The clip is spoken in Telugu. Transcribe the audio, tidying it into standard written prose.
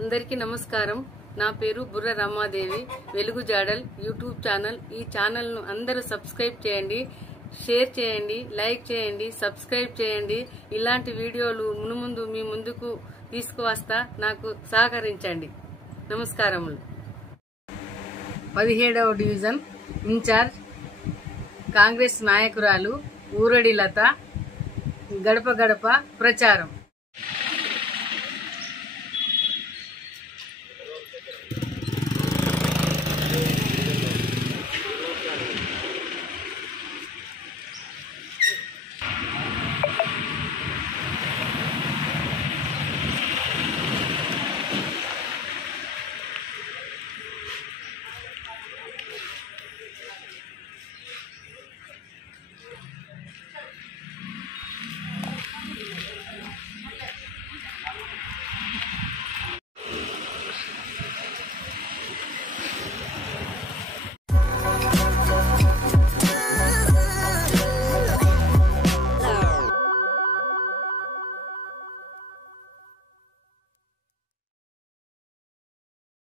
అందరికీ నమస్కారం. నా పేరు బుర్ర రమాదేవి. వెలుగు జాడల్ యూట్యూబ్ ఛానల్. ఈ ఛానల్ ను అందరూ సబ్స్క్రైబ్ చేయండి, షేర్ చేయండి, లైక్ చేయండి, సబ్స్క్రైబ్ చేయండి. ఇలాంటి వీడియోలు మునుముందు మీ ముందుకు తీసుకువస్తా. నాకు సహకరించండి. నమస్కారములు. 17వ డివిజన్ ఇన్ఛార్జ్ కాంగ్రెస్ నాయకురాలు ఊరడి లత గడప గడప ప్రచారం.